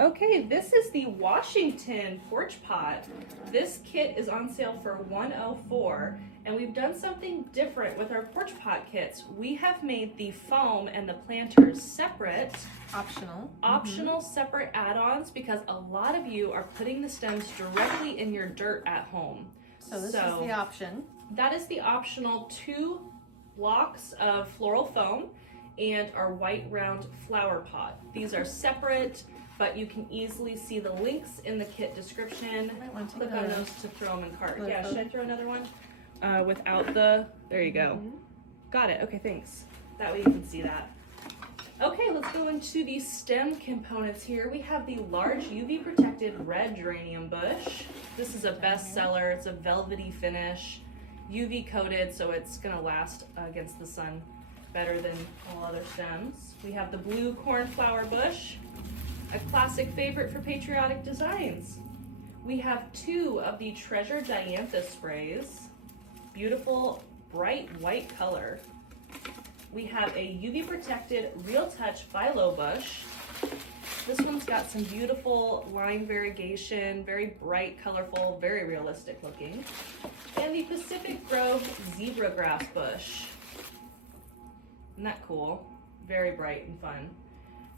Okay, this is the Washington porch pot. This kit is on sale for $104, and we've done something different with our porch pot kits. We have made the foam and the planters separate. Optional separate add-ons, because a lot of you are putting the stems directly in your dirt at home. So this is the option. That is the optional 2 blocks of floral foam and our white round flower pot. These are separate, but you can easily see the links in the kit description. I might want to click on those to throw them in cart. Yeah, should I throw another one? Without the, there you go. Got it, okay, thanks. That way you can see that. Okay, let's go into the stem components here. We have the large UV protected red geranium bush. This is a bestseller. It's a velvety finish, UV coated, so it's gonna last against the sun better than all other stems. We have the blue cornflower bush, a classic favorite for patriotic designs. We have 2 of the Treasure Diantha sprays, beautiful bright white color. We have a UV protected Real Touch phyllo bush. This one's got some beautiful line variegation, very bright, colorful, very realistic looking. And the Pacific Grove zebra grass bush. Isn't that cool? Very bright and fun.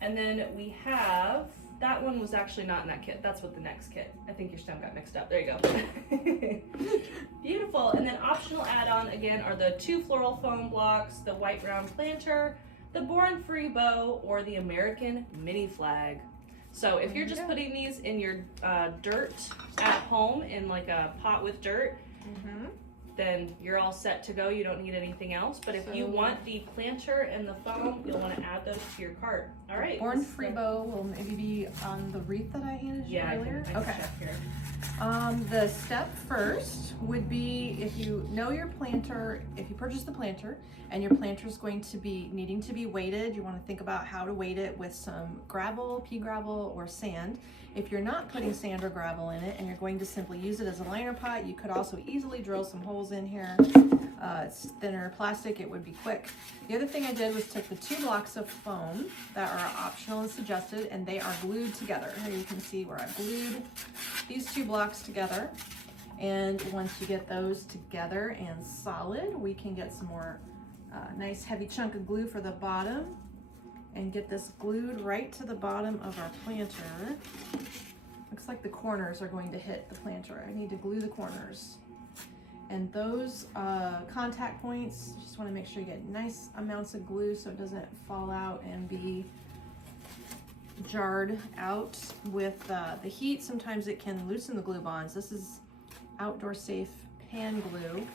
And then we have, that one was actually not in that kit. That's with the next kit. I think your stem got mixed up. There you go. Beautiful. And then optional add-on again are the 2 floral foam blocks, the white round planter, the Born Free bow, or the American mini flag. So if you're just putting these in your dirt at home in like a pot with dirt, then you're all set to go. You don't need anything else. But if you want the planter and the foam, you'll want to add those to your cart. All right. Born Free bow will maybe be on the wreath that I handed you earlier. I can check here. The step first would be, if you know your planter, if you purchase the planter and your planter is going to be needing to be weighted, you want to think about how to weight it with some gravel, pea gravel, or sand. If you're not putting sand or gravel in it and you're going to simply use it as a liner pot, you could also easily drill some holes in here. It's thinner plastic, it would be quick. The other thing I did was took the 2 blocks of foam that are optional and suggested, and they are glued together. Here you can see where I've glued these 2 blocks together. And once you get those together and solid, we can get some more nice heavy chunk of glue for the bottom and get this glued right to the bottom of our planter. Looks like the corners are going to hit the planter. I need to glue the corners. And those contact points, just want to make sure you get nice amounts of glue so it doesn't fall out and be jarred out with the heat. Sometimes it can loosen the glue bonds. This is outdoor safe pan glue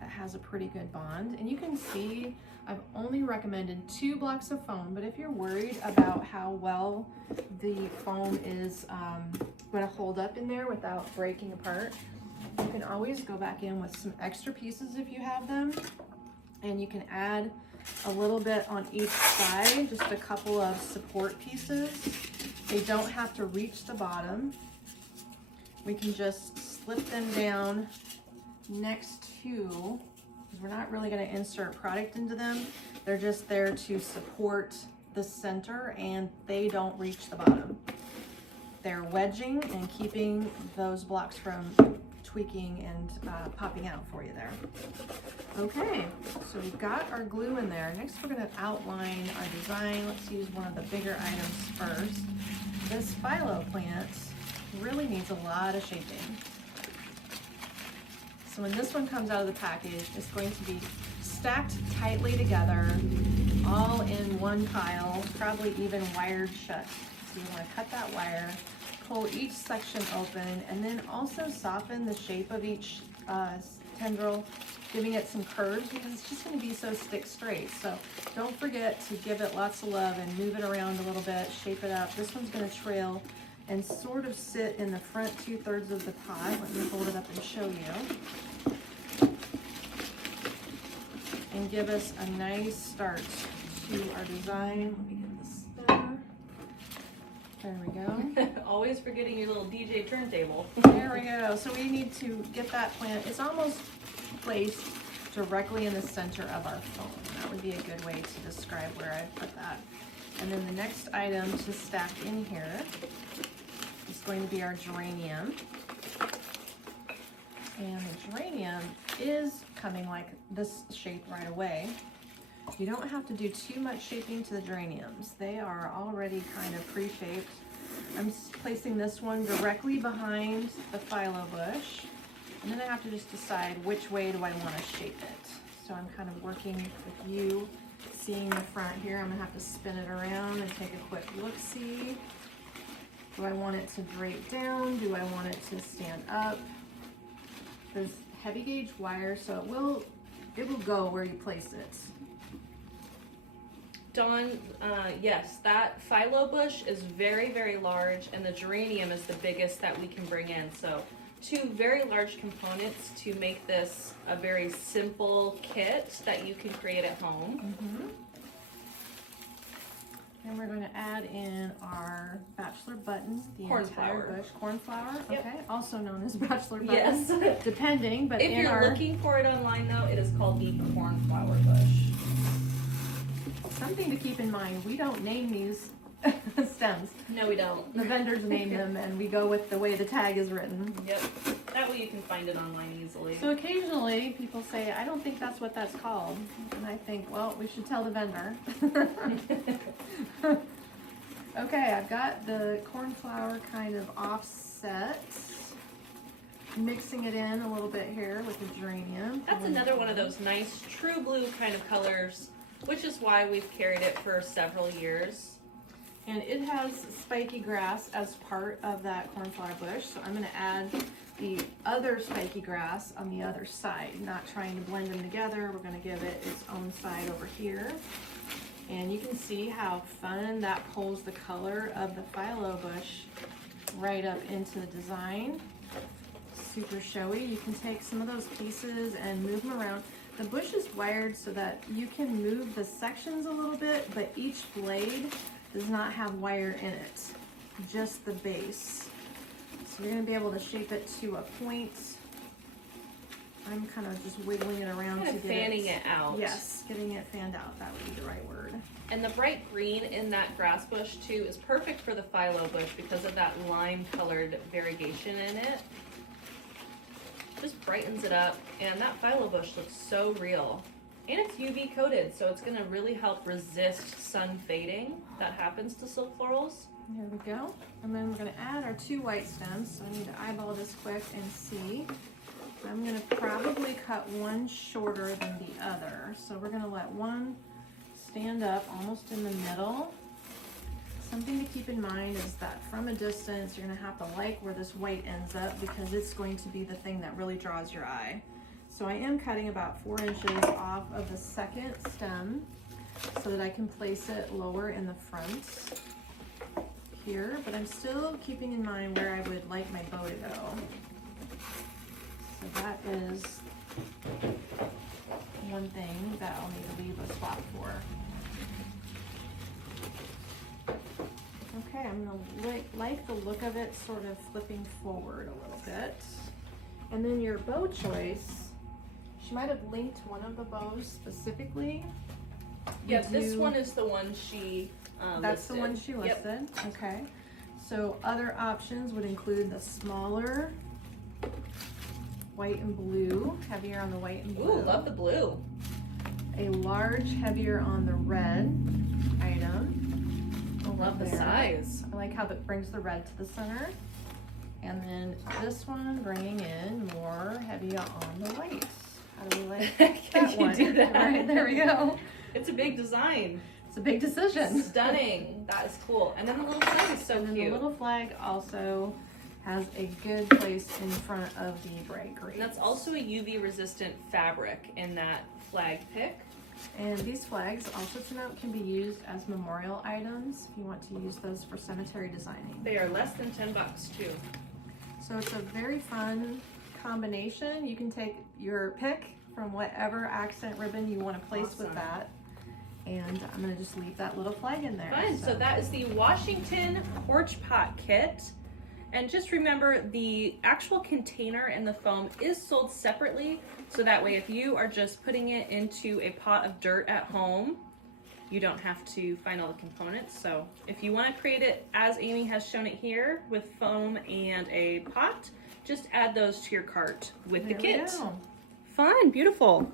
that has a pretty good bond. And you can see I've only recommended 2 blocks of foam, but if you're worried about how well the foam is going to hold up in there without breaking apart, you can always go back in with some extra pieces if you have them, and you can add a little bit on each side, just a couple of support pieces. They don't have to reach the bottom. We can just slip them down next to, because we're not really going to insert product into them. They're just there to support the center, and they don't reach the bottom. They're wedging and keeping those blocks from tweaking and popping out for you there. Okay, so we've got our glue in there. Next we're going to outline our design. Let's use one of the bigger items first. This phyllo plant really needs a lot of shaping. So when this one comes out of the package, it's going to be stacked tightly together, all in one pile, probably even wired shut. So you want to cut that wire, pull each section open, and then also soften the shape of each tendril, giving it some curves, because it's just going to be so stick straight. So don't forget to give it lots of love and move it around a little bit, shape it up. This one's going to trail and sort of sit in the front 2/3 of the pot. Let me hold it up and show you. And give us a nice start to our design. Let me get the spinner. There we go. Always forgetting your little DJ turntable. There we go. So we need to get that plant. It's almost placed directly in the center of our foam. That would be a good way to describe where I put that. And then the next item to stack in here is going to be our geranium. And the geranium is coming like this shape right away. You don't have to do too much shaping to the geraniums. They are already kind of pre-shaped. I'm placing this one directly behind the phyllo bush. And then I have to just decide which way do I want to shape it. So I'm kind of working with you, seeing the front here. I'm gonna have to spin it around and take a quick look-see. Do I want it to drape down? Do I want it to stand up? There's heavy gauge wire, so it will go where you place it. Dawn, yes, that phyllo bush is very, very large, and the geranium is the biggest that we can bring in. So 2 very large components to make this a very simple kit that you can create at home. And we're going to add in our bachelor button, the Cornflower. entire bush. Cornflower, Yep. okay, also known as bachelor button. Yes. Depending, but If in you're our looking for it online, though, it is called the cornflower bush. something to keep in mind, we don't name these stems. No, we don't. The vendors name them, and we go with the way the tag is written. Yep. That way you can find it online easily. So occasionally people say, I don't think that's what that's called. And I think, well, we should tell the vendor. Okay, I've got the cornflower kind of offset. Mixing it in a little bit here with the geranium. That's another one of those nice true blue kind of colors, which is why we've carried it for several years. And it has spiky grass as part of that cornflower bush, so I'm going to add the other spiky grass on the other side, not trying to blend them together. We're going to give it its own side over here. And you can see how fun that pulls the color of the phyllo bush right up into the design. Super showy. You can take some of those pieces and move them around. The bush is wired so that you can move the sections a little bit, but each blade does not have wire in it, just the base. So you're going to be able to shape it to a point. I'm kind of just wiggling it around Kind to of get fanning it out. Yes, getting it fanned out. That would be the right word. And the bright green in that grass bush too is perfect for the phyllo bush because of that lime colored variegation in it. Just brightens it up, and that phyllo bush looks so real. And it's UV coated, so it's gonna really help resist sun fading that happens to silk florals. There we go. And then we're going to add our 2 white stems. So I need to eyeball this quick and see. I'm going to probably cut one shorter than the other. So we're going to let one stand up almost in the middle. Something to keep in mind is that from a distance, you're going to have to like where this white ends up because it's going to be the thing that really draws your eye. So I am cutting about 4 inches off of the second stem so that I can place it lower in the front here, but I'm still keeping in mind where I would like my bow to go. So that is one thing that I'll need to leave a spot for. Okay, I'm gonna like the look of it sort of flipping forward a little bit. And then your bow choice, she might have linked one of the bows specifically. Yeah, this one is the one she That's listed. the one she listed. Yep. Okay. So other options would include the smaller white and blue, heavier on the white and blue. Ooh, love the blue. A large, heavier on the red item. Love the there. size. I like how that brings the red to the center. And then this one bringing in more heavy on the white. How do we like that You one? do that. Right, there we go. It's a big design. It's a big decision. Stunning. That is cool. And then the little flag is so And then cute. the little flag also has a good place in front of the bright green. And that's also a UV resistant fabric in that flag pick. And these flags, also to note, can be used as memorial items if you want to use those for cemetery designing. They are less than $10 too. So it's a very fun combination. You can take your pick from whatever accent ribbon you want to place with that. And I'm going to just leave that little flag in there. Fun. So that is the Washington Porch Pot Kit. And just remember, the actual container and the foam is sold separately. So that way, if you are just putting it into a pot of dirt at home, you don't have to find all the components. So if you want to create it as Amy has shown it here with foam and a pot, just add those to your cart with the There we kit. go. Fun, beautiful.